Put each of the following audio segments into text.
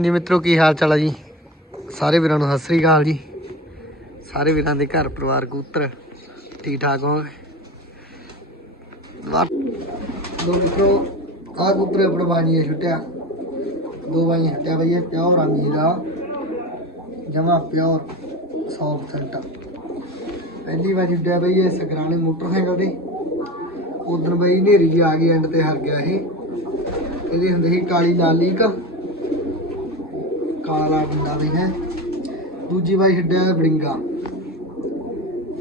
ਹਾਂਜੀ ਮਿੱਤਰੋ, ਕੀ ਹਾਲ ਚਾਲ ਆ ਜੀ? ਸਾਰੇ ਵੀਰਾਂ ਨੂੰ ਸਤਿ ਸ੍ਰੀ ਅਕਾਲ ਜੀ। ਸਾਰੇ ਵੀਰਾਂ ਦੇ ਘਰ ਪਰਿਵਾਰ ਕੂਤਰ ਠੀਕ ਠਾਕ ਹੋਣਗੇ? ਦੁਆ- ਲੋ ਮਿੱਤਰੋ ਆ ਕਬੂਤਰ ਆਪਣਾ ਬਾਣੀਏ ਛੁੱਟਿਆ। ਦੋ ਬਾਣੀਆਂ ਛੁੱਟਿਆ ਬਈ ਪਿਓਰ ਆ ਦਾ ਜਮਾ ਪਿਓਰ 100% ਪਹਿਲੀ ਵਾਰ ਛੁੱਟਿਆ ਬਈ ਸਗਰਾਣੇ ਮੋਟਰਸਾਈਕਲ ਦੇ ਉਦੋਂ ਬਈ ਨੇਰੀ ਆ ਗਈ ਐਂਡ ਤੇ ਹਰ ਗਿਆ ਇਹ। ਇਹਦੀ ਹੁੰਦੀ ਸੀ ਕਾਲੀ ਲਾਲ ਲੀਕ। ਕਾਲਾ ਬੰਦਾ ਵੀ ਹੈ। ਦੂਜੀ ਬਾਈ ਛੱਡਿਆ ਬੜਿੰਗਾ।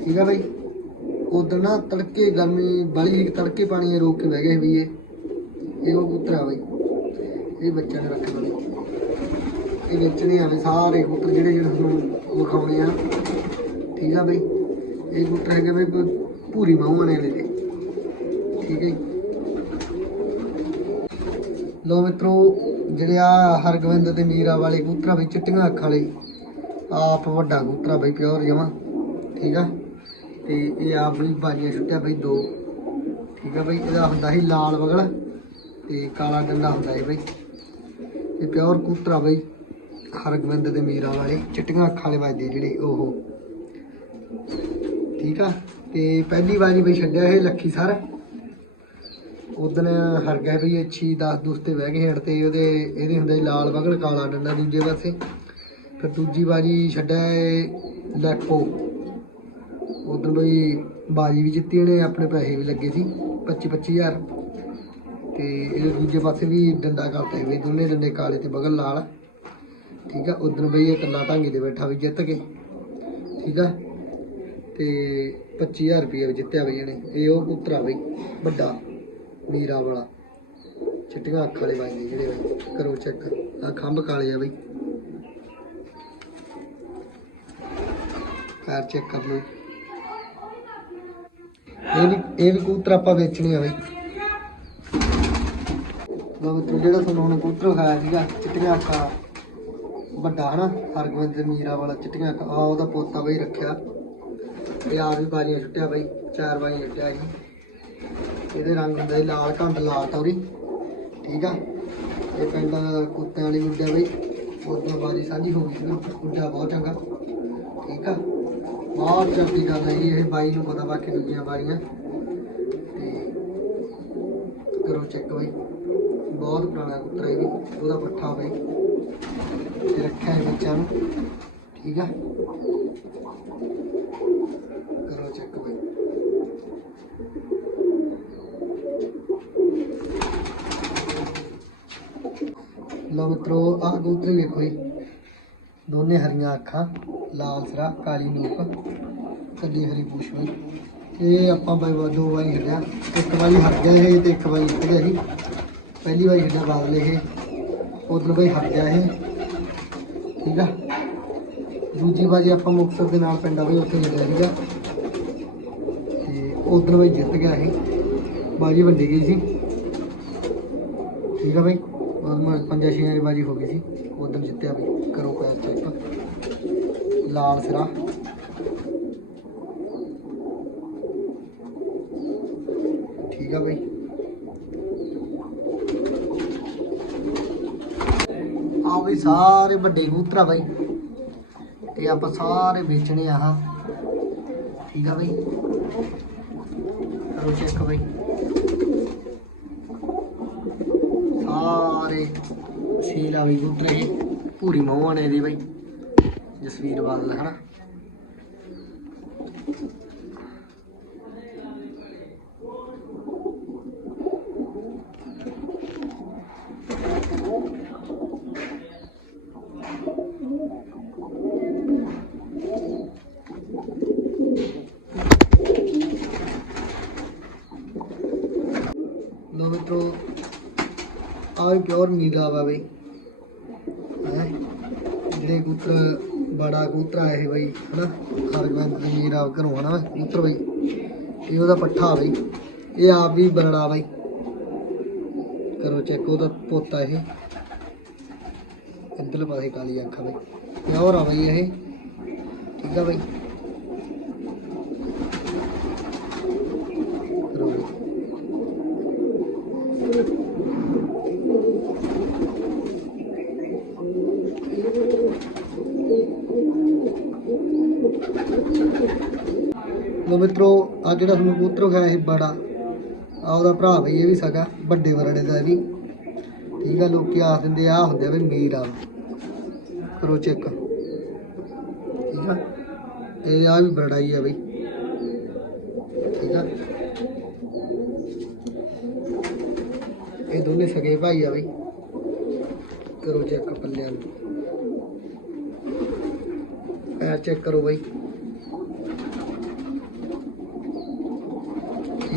ਠੀਕ ਆ ਬਾਈ। ਉਦੋਂ ਨਾ ਤੜਕੇ ਗਰਮੀ ਬੜੀ ਤੜਕੇ ਪਾਣੀ ਰੋਕ ਕੇ ਬਹਿ ਗਏ ਵੀ ਇਹ। ਇਹ ਉਹ ਕਬੂਤਰ ਆ ਬਾਈ। ਇਹ ਬੱਚਿਆਂ ਨੇ ਰੱਖੇ ਬਣੇ ਇਹ ਵੇਚਣੇ ਆਵੇ ਸਾਰੇ ਕਬੂਤਰ ਜਿਹੜੇ ਜਿਹੜੇ ਤੁਹਾਨੂੰ ਵਿਖਾਉਣੇ ਆ। ਠੀਕ ਆ ਬਾਈ। ਇਹ ਕਬੂਤਰ ਹੈਗੇ ਬਾਈ ਪ- ਭੂਰੀ ਮਾਹੂਆਂ ਨੇ ਵਾਲੇ ਠੀਕ ਹੈ ਜੀ। ਲੋ ਮਿੱਤਰੋ, ਜਿਹੜੇ ਆ ਹਰਗੋਬਿੰਦ ਤੇ ਮੀਰਾ ਵਾਲੇ ਕਬੂਤਰਾਂ ਵਿੱਚ ਚਿੱਟੀਆਂ ਅੱਖਾਂ ਵਾਲੇ। ਆਪ ਵੱਡਾ ਕਬੂਤਰਾ ਬਈ ਪਿਓਰ ਜਮਾ ਠੀਕ ਆ? ਤੇ ਇਹ ਆਪ ਵੀ ਬਾਜੀਆਂ ਛੁੱਟਿਆ ਬਈ ਦੋ, ਠੀਕ ਆ ਬਈ? ਇਹਦਾ ਹੁੰਦਾ ਸੀ ਲਾਲ ਬਗਲ ਤੇ ਕਾਲਾ ਡੰਡਾ ਹੁੰਦਾ ਹੈ ਬਈ। ਇਹ ਪਿਓਰ ਕਬੂਤਰਾ ਬਈ, ਹਰਗੋਬਿੰਦ ਤੇ ਮੀਰਾ ਵਾਲੇ, ਚਿੱਟੀਆਂ ਅੱਖਾਂ ਵਾਲੇ ਵੱਜਦੇ ਜਿਹੜੇ ਉਹ। ਠੀਕ ਆ? ਤੇ ਪਹਿਲੀ ਵਾਰੀ ਬਈ ਛੱਡਿਆ ਇਹ ਲੱਖੀ ਸਰ। ਉਦਨ ਹਰ ਗਿਆ ਵੀ ਅੱਛੀ ਛੀ 10 ਦੋਸਤੇ ਬਹਿ ਗਏ ਹੇਠ ਤੇ ਉਹਦੇ, ਇਹਦੇ ਹੁੰਦੇ ਸੀ ਲਾਲ ਬਗਲ ਕਾਲਾ ਡੰਡਾ ਦੂਜੇ ਪਾਸੇ। ਫਿਰ ਦੂਜੀ ਬਾਜੀ ਛੱਡਿਆ ਲੈਕੋ ਉਦੋਂ ਬਈ ਬਾਜੀ ਵੀ ਜਿੱਤੀ ਇਹਨੇ ਆਪਣੇ ਪੈਸੇ ਵੀ ਲੱਗੇ ਸੀ 25 25000 ਤੇ ਇਹਦੇ ਦੂਜੇ ਪਾਸੇ ਵੀ ਡੰਡਾ ਕਰਤਾ ਵੀ ਦੋਨੇ ਡੰਡੇ ਕਾਲੇ ਤੇ ਬਗਲ ਲਾਲ। ਠੀਕ ਆ, ਉਦੋਂ ਬਈ ਇਹ ਕੱਲਾ ਢਾਂਗੇ ਤੇ ਬੈਠਾ ਵੀ ਜਿੱਤ ਕੇ। ਠੀਕ ਆ, ਤੇ 25000 ਰੁਪਏ ਵੀ ਜਿੱਤਿਆ ਬਈ ਇਹਨੇ, ਇਹ ਉਹ ਪੁੱਤਰਾ ਬਈ, ਵੱਡਾ। ਨੀਰਾ ਵਾਲਾ। ਚਿੱਟੀਆਂ ਅੱਖਾਂ ਵਾਲੇ ਬਾਈ ਨੇ ਜਿਹੜੇ ਬਾਈ ਕਰੋ ਚੈੱਕ ਆ ਖੰਭ ਕਾਲੇ ਆ ਬਈ। ਪੈਰ ਚੈੱਕ ਕਰ ਲਓ ਇਹ ਵੀ ਇਹ ਵੀ ਕਬੂਤਰ ਆਪਾਂ ਵੇਚਣੇ ਆ ਬਈ। ਲੋ ਮਿੱਤਰੋ, ਜਿਹੜਾ ਤੁਹਾਨੂੰ ਹੁਣ ਕਬੂਤਰ ਖਾਇਆ ਸੀਗਾ, ਚਿੱਟੀਆਂ ਅੱਖਾਂ ਵੱਡਾ ਹਨਾ, ਹਰਗੋਬਿੰਦ ਦੇ ਮੀਰਾ ਵਾਲਾ ਚਿੱਟੀਆਂ ਅੱਖਾਂ। ਆ ਉਹਦਾ ਪੋਤਾ ਬਾਈ ਰੱਖਿਆ। ਤੇ ਆ ਵੀ ਬਾਰੀਆਂ ਛੁੱਟਿਆ ਬਾਈ, ਚਾਰ ਬਾਰੀਆਂ ਛੁੱਟਿਆ ਜੀ ਇਹਦੇ ਰੰਗ ਹੁੰਦਾ ਸੀ ਲਾਲ ਘੰਡ ਲਾਲ ਤੌਰੀ। ਠੀਕ ਆ? ਇਹ ਪਿੰਡ ਕੁੱਤਿਆਂ ਵਾਲੀ ਗੁੱਡਿਆ ਬਈ। ਉਦੋਂ ਬਾਜੀ ਸਾਂਝੀ ਹੋ ਗਈ ਸੀ ਗੁੱਡਾ ਬਹੁਤ ਚੰਗਾ। ਠੀਕ ਆ? ਬਹੁਤ ਚੰਗੀ ਗੱਲ ਹੈ ਜੀ, ਇਹ ਬਾਈ ਨੂੰ ਪਤਾ ਬਾਕੀ ਦੂਜੀਆਂ ਬਾਰੀਆਂ ਤੇ ਕਰੋ ਚੈੱਕ ਬਈ। ਬਹੁਤ ਪੁਰਾਣਾ ਕੁੱਤਾ ਇਹ ਵੀ। ਉਹਦਾ ਪੱਠਾ ਬਈ। ਤੇ ਰੱਖਿਆ ਹੈ ਬੱਚਿਆਂ ਨੂੰ। ਠੀਕ ਆ? ਕਰੋ ਚੈੱਕ ਬਈ। ਲਓ ਮਿੱਤਰੋ, ਆਹ ਕਬੂਤਰ ਵੇਖੋ ਜੀ। ਦੋਨੇ ਹਰੀਆਂ ਅੱਖਾਂ, ਲਾਲ ਸਰਾ, ਕਾਲੀ ਨੂਪ, ਕੱਲੀ ਹਰੀ ਪੂਛ ਬਈ ਇਹ ਆਪਾਂ ਬਾਈ ਵਾ- ਦੋ ਵਾਰੀ ਛੱਡਿਆ ਇੱਕ ਵਾਰੀ ਹਟ ਗਿਆ ਇਹ ਤੇ ਇੱਕ ਵਾਰੀ ਜਿੱਤ ਗਿਆ ਸੀ ਪਹਿਲੀ ਵਾਰੀ ਛੱਡਿਆ ਬਾਦਲ ਇਹ। ਉਦੋਂ ਬਾਈ ਹਟ ਗਿਆ ਇਹ। ਠੀਕ ਆ? ਦੂਜੀ ਵਾਰੀ ਆਪਾਂ ਮੁਕਤਸਰ ਦੇ ਨਾਲ ਪਿੰਡ ਆ ਬਈ, ਉੱਥੇ ਛੱਡਿਆ ਸੀਗਾ। ਤੇ ਉਦੋਂ ਬਈ ਜਿੱਤ ਗਿਆ ਇਹ। ਬਾਜੀ ਵੰਡੀ ਗਈ ਸੀ। ਠੀਕ ਆ ਬਈ? ਉਹਨਾਂ ਪੰਜਾਂ ਛੇਆਂ ਦੀ ਬਾਜੀ ਹੋ ਗਈ ਸੀ। ਉਦੋਂ ਜਿੱਤਿਆ ਬਈ ਕਰੋ ਪੈਰ ਚੈੱਕ ਲਾਲ ਸਿਰਾ। ਠੀਕ ਆ ਬਈ। ਆ ਬਈ ਸਾਰੇ ਵੱਡੇ ਕਬੂਤਰ ਆ ਬਈ। ਤੇ ਆਪਾਂ ਸਾਰੇ ਵੇਚਣੇ ਆ ਆਹ। ਠੀਕ ਆ ਬਈ। ਕਰੋ ਚੈੱਕ ਬਈ। ਸਾਰੇ ਸੀਲ ਆ ਵੀ ਕਬੂਤਰ ਇਹ ਪੂਰੀ ਮੋਹਣ ਇਹਦੀ ਬਈ। ਜਸਵੀਰ ਬਾਦਲ ਹਨਾ ਲੋ ਮਿੱਤਰੋ ਆ ਵੀ ਪਿਓਰ ਮੀਰਾ ਵਾ ਬਈ? ਹੈ? ਜਿਹੜੇ ਕਬੂਤਰ, ਬੜਾ ਕਬੂਤਰ ਆਇਆ ਸੀ ਬਈ, ਹਨਾ? ਹਰਗਵੰਤ ਦੇ ਮੀਰਾ ਘਰੋਂ, ਹਨਾ? ਕਬੂਤਰ ਬਈ। ਇਹ ਉਹਦਾ ਪੱਠਾ ਬਈ। ਇਹ ਆਪ ਵੀ ਬਰੜਾ ਬਈ। ਕਰੋ ਚੈੱਕ ਉਹਦਾ ਪੋਤਾ ਇਹ। ਇੱਧਰਲੇ ਪਾਸੇ ਕਾਲੀ ਅੱਖਾਂ ਬਈ। ਪਿਓਰ ਆ ਬਈ ਇਹ। ਠੀਕ ਆ ਬਈ? ਮਿੱਤਰੋ ਆ ਜਿਹੜਾ ਤੁਹਾਨੂੰ ਕਬੂਤਰ ਵਿਖਾਇਆ ਸੀ ਬੜਾ ਆ ਉਹਦਾ ਭਰਾ ਬਈ ਇਹ ਵੀ ਸਗਾ, ਵੱਡੇ ਵਰੜੇ ਦਾ ਵੀ। ਠੀਕ ਆ, ਲੋਕੀ ਆਖ ਦਿੰਦੇ ਆ ਹੁੰਦੇ ਆ ਵੀ ਮੀਰ ਆ। ਕਰੋ ਚੈੱਕ। ਠੀਕ ਆ, ਇਹ ਆ ਵੀ ਬੜਾ ਹੀ ਆ ਬਈ। ਠੀਕ ਆ। ਇਹ ਦੋਨੇ ਸਗੇ ਭਾਈ ਆ ਬਈ। ਕਰੋ ਚੈੱਕ ਪੱਲਿਆਂ ਨੂੰ। ਪੈਰ ਚੈੱਕ ਕਰੋ ਬਈ।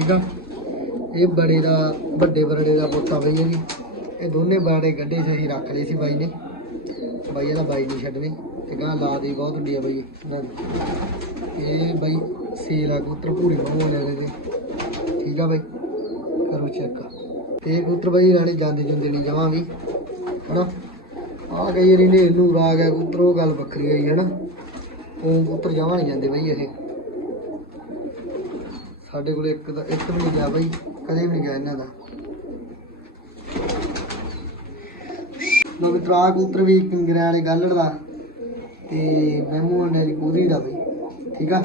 ਠੀਕ ਆ? ਇਹ ਬੜੇ ਦਾ, ਵੱਡੇ ਬਰੜੇ ਦਾ ਪੁੱਤ ਆ ਬਈ ਇਹ ਵੀ। ਇਹ ਦੋਨੇ ਬਾੜੇ ਗੱਡੇ ਚ ਅਸੀਂ ਰੱਖ ਲਏ ਸੀ ਬਾਈ ਨੇ। ਬਾਈ ਇਹਦਾ ਬਾਈ ਨਹੀਂ ਛੱਡਣੇ। ਤੇ ਗਾਂ ਲਾ ਦੇ, ਬਹੁਤ ਹੁੰਦੀ ਆ ਬਾਈ। ਇਹਨਾਂ ਦੀ। ਇਹ ਬਾਈ ਸੇਲ ਆ ਕਬੂਤਰ ਪੂਰੀ ਬਣਵਾ ਲੈ ਦੇ ਠੀਕ ਆ ਬਾਈ? ਕਰੋ ਚੈੱਕ ਤੇ ਕਬੂਤਰ ਬਾਈ ਰਾਣੀ ਜਾਂਦੇ ਜੁੰਦੇ ਨਹੀਂ ਜਮਾਂ ਵੀ ਹਨਾ? ਆ ਕਈ ਵਾਰੀ ਨੇ ਨੂਰ ਰਾਗ ਹੈ ਕਬੂਤਰ, ਉਹ ਗੱਲ ਵੱਖਰੀ ਹੋਈ ਹਨਾ? ਉਹ ਕਬੂਤਰ ਜਮਾਂ ਨਹੀਂ ਜਾਂਦੇ ਬਾਈ ਇਹ। ਸਾਡੇ ਕੋਲ ਇੱਕ ਦਾ ਇੱਕ ਵੀ ਨਹੀਂ ਗਿਆ ਬਾਈ, ਕਦੇ ਵੀ ਨਹੀਂ ਗਿਆ ਇਹਨਾਂ ਦਾ। ਲੋ ਵੀ ਤਰਾ ਵੀ ਕੰਗਰਿਆਂ ਵਾਲੇ ਗਾਲੜ ਦਾ ਤੇ ਮਹਿਮੂ ਨੇ ਦੀ ਪੂਰੀ ਦਾ ਬਈ, ਠੀਕ ਆ?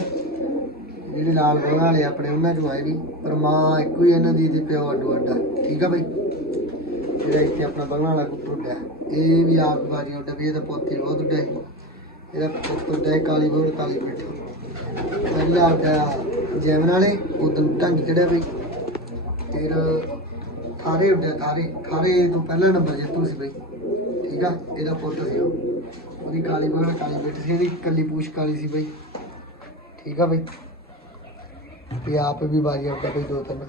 ਜਿਹੜੇ ਲਾਲ ਬੋਲਾਂ ਵਾਲੇ ਆਪਣੇ ਉਹਨਾਂ ਚੋਂ ਆਏ ਨਹੀਂ ਪਰ ਮਾਂ ਇੱਕੋ ਹੀ ਇਹਨਾਂ ਦੀ ਤੇ ਪਿਓ ਅੱਡੋ ਅੱਡਾ ਠੀਕ ਆ ਬਈ? ਜਿਹੜਾ ਇੱਥੇ ਆਪਣਾ ਬਗਲਾਂ ਵਾਲਾ ਕਬੂਤਰ ਉੱਡਿਆ। ਇਹ ਵੀ ਆਪ ਬਾਜੀ ਉੱਡਿਆ ਵੀ, ਇਹਦਾ ਪੋਤੀ ਬਹੁਤ ਉੱਡਿਆ ਸੀ। ਇਹਦਾ ਪੁੱਤ ਉੱਡਿਆ ਕਾਲੀ ਬੋਲ ਕਾਲੀ ਬੈਠੀ ਪਹਿਲਾ ਉੱਡਿਆ। ਜੈਮਨ ਵਾਲੇ, ਉਦੋਂ ਢੰਗ ਚੜਿਆ ਬਈ? ਫਿਰ ਥਾਰੇ ਉੱਡਿਆ, ਥਾਰੇ ਥਾਰੇ ਤੋਂ ਪਹਿਲਾ ਨੰਬਰ ਜਿੱਤੂ ਸੀ ਬਈ। ਠੀਕ ਆ? ਇਹਦਾ ਪੁੱਤ ਸੀ ਉਹ। ਉਹਦੀ ਕਾਲੀ ਬਗਲ ਕਾਲੀ ਬੈਠੀ ਸੀ ਇਹਦੀ, ਕੱਲੀ ਪੂਛ ਕਾਲੀ ਸੀ ਬਈ। ਠੀਕ ਆ ਬਈ? ਤੇ ਆਪ ਵੀ ਬਾਜੀ ਉੱਡਿਆ ਬਈ ਦੋ ਤਿੰਨ।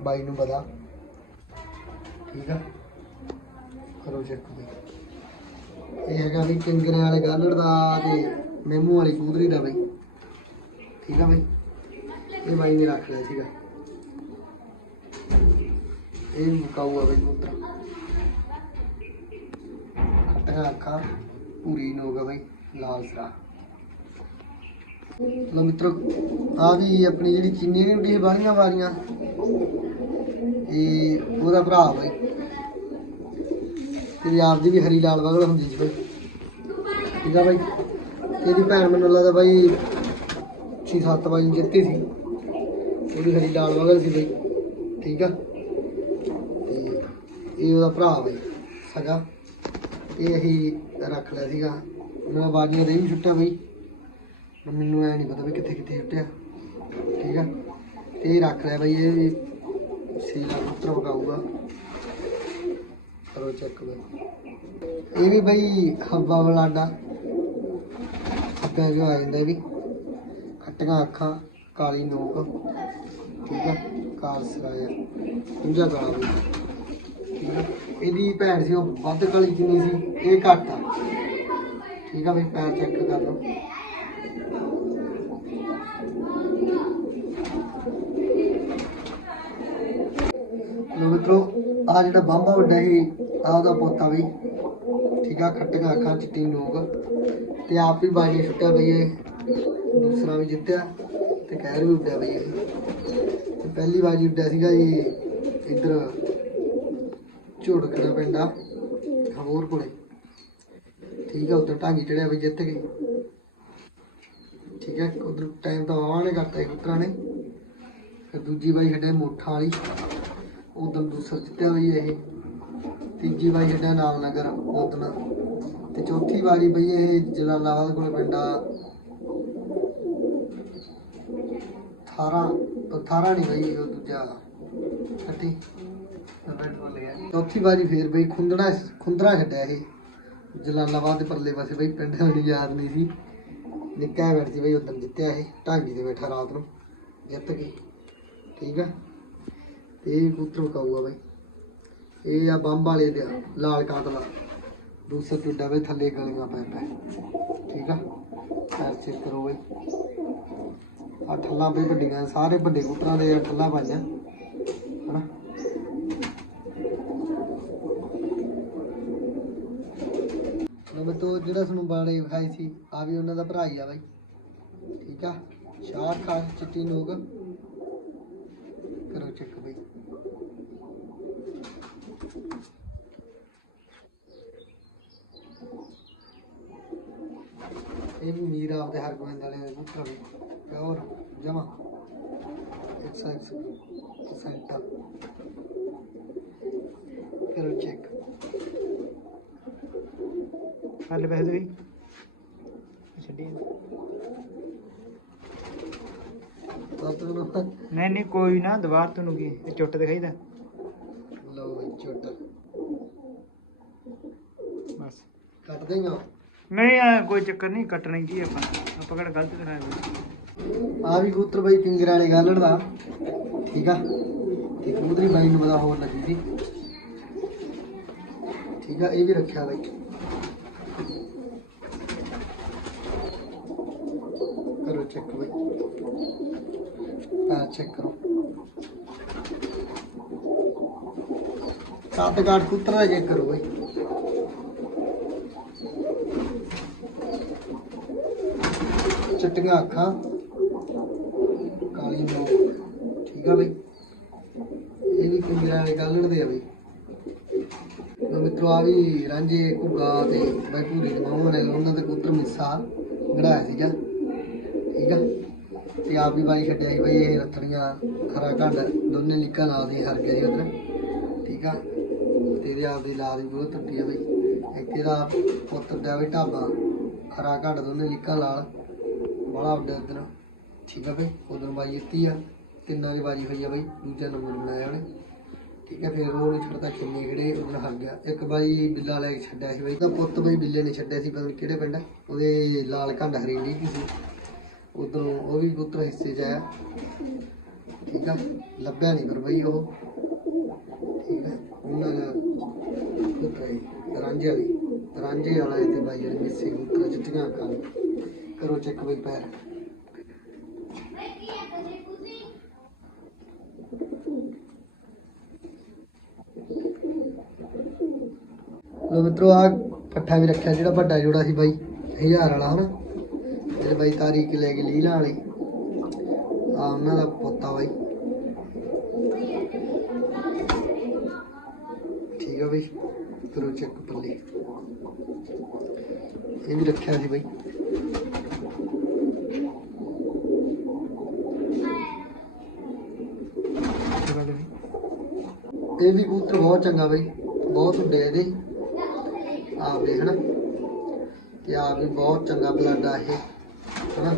ਬਾਈ ਨੂੰ ਪਤਾ। ਠੀਕ ਆ? ਕਰੋ ਚੈੱਕ ਬਈ। ਇਹ ਹੈਗਾ ਵੀ ਕਿੰਗਰੇ ਵਾਲੇ ਗਾਲੜ ਦਾ ਤੇ ਮੇਮੂ ਵਾਲੀ ਕੂਦਰੀ ਦਾ ਬਈ। ਠੀਕ ਆ ਬਈ? ਇਹ ਬਾਈ ਨੇ ਰੱਖ ਲਿਆ ਸੀਗਾ। ਇਹ ਮੁਕਾਊ ਆ ਬਈ ਪੁੱਤਰ। ਖੱਟੀਆਂ ਅੱਖਾਂ ਪੂਰੀ ਨੋਗ ਬਈ, ਲਾਲ ਸਰਾ। ਲੋ ਮਿੱਤਰੋ ਆ ਵੀ ਆਪਣੀ ਜਿਹੜੀ ਚੀਨੀ ਨਹੀਂ ਹੁੰਦੀ ਸੀ ਬਾਲੀਆਂ ਵਾਲੀਆਂ। ਇਹ ਉਹਦਾ ਭਰਾ ਬਈ। ਤੇ ਆਪ ਦੀ ਵੀ ਹਰੀ ਲਾਲ ਬਗਲ ਹੁੰਦੀ ਸੀ ਬਈ। ਠੀਕ ਆ ਬਾਈ। ਇਹਦੀ ਭੈਣ ਮੈਨੂੰ ਲੱਗਦਾ ਬਾਈ 6-7 ਵਜੇ ਜਿੱਤੀ ਸੀ। ਉਹਦੀ ਹਰੀ ਦਾਲ ਬਗਲ ਸੀ ਬਈ, ਠੀਕ ਆ? ਤੇ ਇਹ ਉਹਦਾ ਭਰਾ ਬਈ, ਸਗਾ। ਇਹ ਅਸੀਂ ਰੱਖ ਲਿਆ ਸੀਗਾ। ਮੇਰਾ ਬਾਜੀਆਂ ਦੇ ਵੀ ਛੁੱਟਿਆ ਬਈ। ਮੈਨੂੰ ਐ ਨਹੀਂ ਪਤਾ ਵੀ ਕਿੱਥੇ ਕਿੱਥੇ ਛੁੱਟਿਆ ਠੀਕ ਆ? ਤੇ ਇਹ ਰੱਖ ਲਿਆ ਬਈ, ਇਹ ਸੀਲਾ ਪੁੱਤਰ ਵਗਾਊਗਾ ਕਰੋ ਚੈੱਕ ਬਈ। ਇਹ ਵੀ ਬਈ ਹੱਬਾ ਬਲਾਡਾ। ਹੱਬਿਆਂ ਜੋ ਆ ਜਾਂਦਾ ਵੀ। ਖੱਟੀਆਂ ਅੱਖਾਂ, ਕਾਲੀ ਨੋਕ। ਠੀਕ ਆ? ਕਾਲ ਸਰਾਇਆ ਪੁੰਜਾ ਕਾਲਾ ਬਈ ਠੀਕ ਆ? ਇਹਦੀ ਭੈਣ ਸੀ, ਉਹ ਵੱਧ ਕਾਲੀ ਜਿੰਨੀ ਸੀ, ਇਹ ਘੱਟ ਆ। ਠੀਕ ਆ ਬਈ ਪੈਰ ਚੈੱਕ ਕਰ ਲਓ। ਲੋ ਮਿੱਤਰੋ ਆ ਜਿਹੜਾ ਬਾਂਬਾ ਵੱਡਾ ਸੀ ਆ ਉਹਦਾ ਪੋਤਾ ਵੀ। ਠੀਕ ਆ, ਖੱਟੀਆਂ ਅੱਖਾਂ ਚਿੱਟੀ ਨੋਕ ਤੇ ਆਪ ਵੀ ਬਾਜੀ ਛੁੱਟਿਆ ਬਈ ਇਹ। ਦੂਸਰਾ ਵੀ ਜਿੱਤਿਆ। ਤੇ ਕਹਿਰ ਵੀ ਉੱਡਿਆ ਬਈ ਇਹ। ਤੇ ਪਹਿਲੀ ਬਾਜੀ ਉੱਡਿਆ ਸੀਗਾ ਜੀ ਇੱਧਰ ਝੋੜਕਣਾ ਪਿੰਡ ਆ ਕੋਲੇ। ਠੀਕ ਹੈ ਉੱਧਰ ਢਾਂਗੀ ਚੜਿਆ ਬਈ ਜਿੱਤ ਗਈ। ਠੀਕ ਹੈ ਉਧਰ ਟਾਈਮ ਤਾਂ ਵਾਵਾ ਨੇ ਕਰਤਾ ਇੱਕ ਪੁੱਤਰਾਂ ਨੇ। ਫਿਰ ਦੂਜੀ ਬਾਈ ਛੱਡਿਆ ਮੋਠਾ ਵਾਲੀ। ਉਦੋਂ ਦੂਸਰਾ ਜਿੱਤਿਆ ਬਈ ਇਹ। ਤੀਜੀ ਵਾਰੀ ਛੱਡਿਆ ਨਾਮਨਗਰ ਉਦੋਂ ਤੇ ਚੌਥੀ ਵਾਰੀ ਬਈ ਇਹ ਜਲਾਲਾਬਾਦ ਕੋਲ ਪਿੰਡ ਆ 18 18 ਨਹੀਂ ਬਈ ਉਹ ਦੂਜਾ ਛੱਟੀ ਪਿੰਡ ਭੁੱਲ ਗਿਆ। ਚੌਥੀ ਵਾਰੀ ਫੇਰ ਬਈ ਖੁੰਦੜਾ ਖੁੰਦਰਾ ਛੱਡਿਆ ਇਹ। ਜਲਾਲਾਬਾਦ ਦੇ ਪਰਲੇ ਪਾਸੇ ਬਈ ਪਿੰਡ ਮੈਨੂੰ ਯਾਦ ਨਹੀਂ ਸੀ। ਨਿੱਕਾ ਬੈਠ ਸੀ ਬਈ ਉਦੋਂ ਜਿੱਤਿਆ ਇਹ। ਢਾਂਗੀ ਤੇ ਬੈਠਾ ਰਾਤ ਨੂੰ ਜਿੱਤ ਗਏ ਠੀਕ ਹੈ ਤੇ ਇਹ ਕਬੂਤਰ ਵਿਕਾਊਗਾ ਬਈ। ਇਹ ਆ ਬੰਬ ਵਾਲੇ ਦੇ ਆ, ਲਾਲ ਕਾਤਲਾ ਦੂਸਰਾ ਟੁੱਡਾ ਵੇ ਥੱਲੇ ਗਲੀਆਂ ਪੈ ਪੈ। ਠੀਕ ਆ? ਪੈਰ ਕਰੋ ਬਈ। ਆ ਠੱਲਾਂ ਬਈ ਵੱਡੀਆਂ, ਸਾਰੇ ਵੱਡੇ ਕਬੂਤਰਾਂ ਦੇ ਠੱਲਾਂ ਪਾਈਆਂ। ਹਨਾ? ਨੰਬਰ ਤੋਂ ਜਿਹੜਾ ਤੁਹਾਨੂੰ ਬਾਣੇ ਵਿਖਾਈ ਸੀ ਆ ਵੀ ਉਹਨਾਂ ਦਾ ਭਰਾ ਹੀ ਆ ਬਾਈ। ਠੀਕ ਆ? ਸ਼ਾਹ ਖਾਨ, ਚਿੱਟੀ ਨੋਕ। ਕਰੋ ਚੈੱਕ ਬਈ। ਇਹ ਵੀ ਮੀਰ ਆਪਦੇ ਹਰਗੋਬਿੰਦ ਵਾਲੇ ਕਬੂਤਰ ਵੀ ਪਿਓਰ ਜਮਾ। 100% ਕਰੋ ਚੈੱਕ ਹੱਲ ਪੈਸੇ ਵੀ। ਛੱਡੀ। ਨੂੰ ਨਹੀਂ ਨਹੀਂ ਕੋਈ ਨਾ ਦੁਬਾਰ ਤੈਨੂੰ ਕੀ? ਇਹ ਚੁੱਟ ਦਿਖਾਈਦਾ। ਲਓ ਛੋਟ ਬਸ। ਕੱਟ ਦੇਗਾ ਨਹੀਂ ਆ ਕੋਈ ਚੱਕਰ ਨਹੀਂ, ਕੱਟਣਾ ਕੀ ਆਪਾਂ। ਆਪਾਂ ਕਿਹੜਾ ਗਲਤ ਕਰਾਇਆ ਆ ਵੀ ਕਬੂਤਰ ਬਈ ਪਿੰਗਰ ਵਾਲੇ ਗਾਲੜ ਦਾ। ਠੀਕ ਆ? ਤੇ ਕਬੂਤਰੀ ਬਾਈ ਨੂੰ ਪਤਾ ਹੋਰ ਲੱਗੀ ਸੀ। ਠੀਕ ਆ, ਇਹ ਵੀ ਰੱਖਿਆ ਬਾਈ। ਕਰੋ ਚੈੱਕ ਬਾਈ। ਆ ਚੈੱਕ ਕਰੋ। ਸੱਤ ਗਾੜ ਕਬੂਤਰ ਦਾ ਚੈੱਕ ਕਰੋ ਬਾਈ। ਚਿੱਟੀਆਂ ਅੱਖਾਂ। ਕਾਲੀ ਨੋਕ ਠੀਕ ਆ ਬਈ। ਇਹ ਵੀ ਕੁੰਜਰਾ ਵਾਲੇ ਗਾਲੜ ਦੇ ਆ ਬਈ। ਲੋ ਮਿੱਤਰੋ ਆ ਵੀ ਰਾਂਝੇ ਘੁੱਗਾ ਤੇ ਬਾਈ ਪੂਰੀ ਨੇ ਉਹਨਾਂ ਦੇ ਕਬੂਤਰ ਮਿੱਸਾ ਗੜਾਇਆ ਸੀਗਾ। ਠੀਕ ਆ? ਤੇ ਆਪ ਵੀ ਬਾਈ ਛੱਡਿਆ ਸੀ ਬਈ, ਇਹ ਰੱਤੜੀਆਂ, ਖਰਾ ਘੰਡ, ਦੋਨੇ ਲਿਕਾ ਨਾਲ ਦੀ ਹਰ ਗਏ ਉਧਰ। ਠੀਕ ਆ? ਤੇਰੇ ਆਪ ਦੀ ਲਾਲ ਵੀ ਬਹੁਤ ਟੁੱਟੀ ਆ ਬਈ। ਇੱਥੇ ਦਾ ਪੁੱਤ ਦਾ ਵੀ ਢਾਬਾ, ਖਰਾ ਘੰਡ, ਦੋਨੇ ਲਿਕਾ ਲਾਲ ਬੜਾ ਵੱਡਾ ਉਧਰ। ਠੀਕ ਆ ਬਈ ਉਧਰ ਬਾਈ ਜਿੱਤੀ ਆ। ਤਿੰਨਾਂ ਦੀ ਬਾਜੀ ਹੋਈ ਆ ਬਈ, ਦੂਜਾ ਨੰਬਰ ਬਣਾਇਆ ਉਹਨੇ। ਠੀਕ ਹੈ ਫਿਰ ਉਹ ਨਹੀਂ ਛੱਡਦਾ, ਕਿੰਨੇ ਕਿਹੜੇ ਉਧਰ ਹੱਗ ਗਿਆ। ਇੱਕ ਬਾਈ ਬਿੱਲਾ ਲੈ ਕੇ ਛੱਡਿਆ ਸੀ ਬਾਈ। ਦਾ ਪੁੱਤ ਬਾਈ ਬਿੱਲੇ ਨੇ ਛੱਡਿਆ ਸੀ, ਪਤਾ ਨਹੀਂ ਕਿਹੜੇ ਪਿੰਡ ਉਹਦੇ ਲਾਲ ਘੰਡ ਹਰੇਂਡੀ ਕੀ ਸੀ। ਉਧਰੋਂ ਉਹ ਵੀ ਪੁੱਤਰ ਹਿੱਸੇ ਚ ਆਇਆ। ਠੀਕ ਆ, ਲੱਭਿਆ ਨਹੀਂ ਪਰ ਬਾਈ ਉਹ। ਠੀਕ ਹੈ ਉਹਨਾਂ ਦਾ ਪੁੱਤਰ ਰਾਂਝੇ ਵਾਲੀ। ਰਾਂਝੇ ਵਾਲਾ ਇਹ ਬਾਈ ਜਿਹੜੇ ਮਿੱਸੇ ਪੁੱਤਰ ਚਿੱਟੀਆਂ ਅੱਖਾਂ ਕਰੋ ਚੈੱਕ ਬਈ ਪੈਰ। ਲੋ ਮਿੱਤਰੋ ਆ ਪੱਠਾ ਵੀ ਰੱਖਿਆ ਜਿਹੜਾ ਵੱਡਾ ਜੋੜਾ ਸੀ ਬਾਈ 1000 ਵਾਲਾ, ਹਨਾ? ਜਿਹੜੇ ਬਾਈ ਤਾਰੀਖ ਲੈ ਕੇ ਲੀਲਾ ਵਾਲੀ। ਆ ਉਹਨਾਂ ਦਾ ਪੋਤਾ ਬਾਈ। ਠੀਕ ਆ ਬਈ, ਕਰੋ ਚੈੱਕ ਪੱਲੇ। ਇਹ ਵੀ ਰੱਖਿਆ ਸੀ ਬਾਈ ਚੱਲ ਵੀ ਇਹ ਵੀ ਕਬੂਤਰ ਬਹੁਤ ਚੰਗਾ ਬਈ, ਬਹੁਤ ਉੱਡੇ ਇਹਦੇ। ਆਪ ਦੇ, ਹਨਾ? ਤੇ ਆਪ ਵੀ ਬਹੁਤ ਚੰਗਾ ਬਲੱਡ ਆ ਇਹ, ਹਨਾ?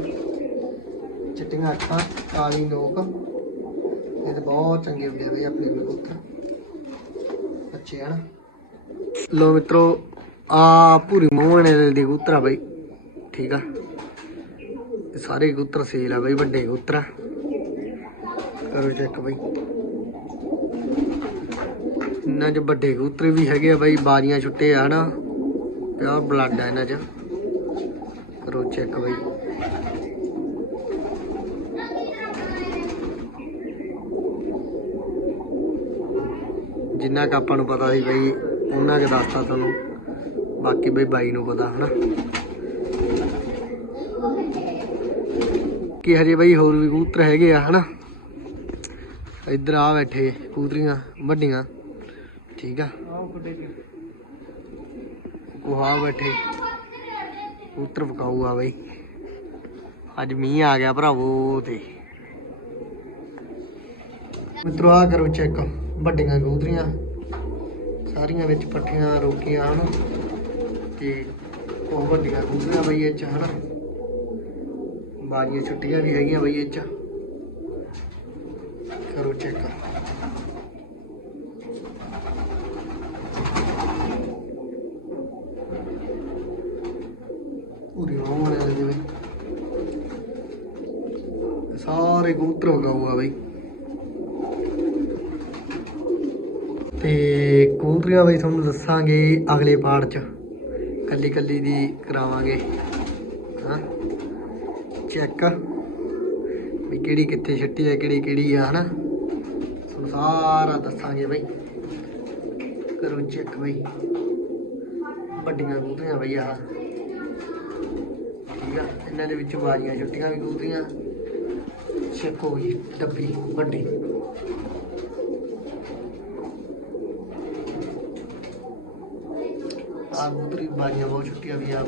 ਚਿੱਟੀਆਂ ਅੱਖਾਂ, ਕਾਲੀ ਨੋਕ। ਇਹ ਤੇ ਬਹੁਤ ਚੰਗੇ ਉੱਡੇ ਬਈ ਆਪਣੇ ਕਬੂਤਰ। ਅੱਛੇ ਹਨਾ? ਲੋ ਮਿੱਤਰੋ, ਆ ਪੂਰੀ ਮੋਹਣੇ ਦੇ ਕਬੂਤਰ ਆ ਬਈ, ਠੀਕ ਆ? ਸਾਰੇ ਕਬੂਤਰ ਸੇਲ ਆ ਬਈ, ਵੱਡੇ ਕਬੂਤਰ ਆ। ਕਰੋ ਚੈੱਕ ਬਈ। ਇਹਨਾਂ 'ਚ ਵੱਡੇ ਕਬੂਤਰ ਵੀ ਹੈਗੇ ਆ ਬਾਈ, ਬਾਰੀਆਂ ਛੁੱਟੇ ਆ ਨਾ ਪਿਓਰ ਬਲੱਡ ਆ ਇਹਨਾਂ 'ਚ। ਕਰੋ ਚੈੱਕ ਬਾਈ। ਜਿੰਨਾ ਕ ਆਪਾਂ ਨੂੰ ਪਤਾ ਸੀ ਬਾਈ, ਉਹਨਾਂ ਕੇ ਦੱਸਤਾ ਤੁਹਾਨੂੰ। ਬਾਕੀ ਬਈ, ਬਾਈ ਨੂੰ ਪਤਾ, ਹਨਾ। ਕਿ ਹਜੇ ਬਈ ਹੋਰ ਵੀ ਕਬੂਤਰ ਹੈਗੇ ਆ, ਹਨਾ। ਇੱਧਰ ਆ ਬੈਠੇ ਕਬੂਤਰੀਆਂ, ਵੱਡੀਆਂ। ਠੀਕ ਆ। ਆਹ ਕੁੱਡੇ ਦੀ ਕੁਹਾ ਬੈਠੇ। ਕਬੂਤਰ ਪਕਾਊ ਆ ਬਈ। ਅੱਜ ਮੀਂਹ ਆ ਗਿਆ ਭਰਾਵੋ ਤੇ। ਮਿੱਤਰੋ ਆ ਕਰੋ ਚੈੱਕ ਵੱਡੀਆਂ ਕਬੂਤਰੀਆਂ। ਸਾਰੀਆਂ ਵਿੱਚ ਪੱਠੀਆਂ ਰੋਕੀਆਂ ਹਨ। ਤੇ ਉਹ ਵੱਡੀਆਂ ਕਬੂਤਰੀਆਂ ਬਈ ਇਹ ਚ ਹਨ? ਬਾਜੀਆਂ ਛੁੱਟੀਆਂ ਵੀ ਹੈਗੀਆਂ ਬਈ ਇਹ ਚ। ਕਰੋ ਚੈੱਕ ਪੂਰੀ ਰੋਣ ਵਾਲੇ ਦੇ ਬਈ ਸਾਰੇ ਕਬੂਤਰ ਵਗਾਊਗਾ ਬਈ। ਤੇ ਕਬੂਤਰੀਆਂ ਬਈ ਤੁਹਾਨੂੰ ਦੱਸਾਂਗੇ ਅਗਲੇ ਪਾਰਟ ਚ। ਕੱਲੀ ਕੱਲੀ ਦੀ ਕਰਾਵਾਂਗੇ। ਹਾਂ। ਚੈੱਕ। ਵੀ ਕਿਹੜੀ ਕਿੱਥੇ ਛੱਟੀ ਹੈ ਕਿਹੜੀ ਕਿਹੜੀ ਆ, ਹਨਾ। ਤੁਹਾਨੂੰ ਸਾਰਾ ਦੱਸਾਂਗੇ ਬਈ। ਕਰੋ ਚੈੱਕ ਬਈ। ਵੱਡੀਆਂ ਕਬੂਤਰੀਆਂ ਬਈ ਆਹ। ਠੀਕ ਆ। ਇਹਨਾਂ ਦੇ ਵਿੱਚੋਂ ਬਾਜੀਆਂ ਛੁੱਟੀਆਂ ਵੀ ਕਬੂਤਰੀਆਂ ਚੈੱਕ ਹੋ ਗਈ ਡੱਬੀ ਵੱਡੀ ਆ ਕਬੂਤਰੀ ਬਾਜੀਆਂ ਬਹੁਤ ਛੁੱਟੀਆਂ ਵੀ ਆ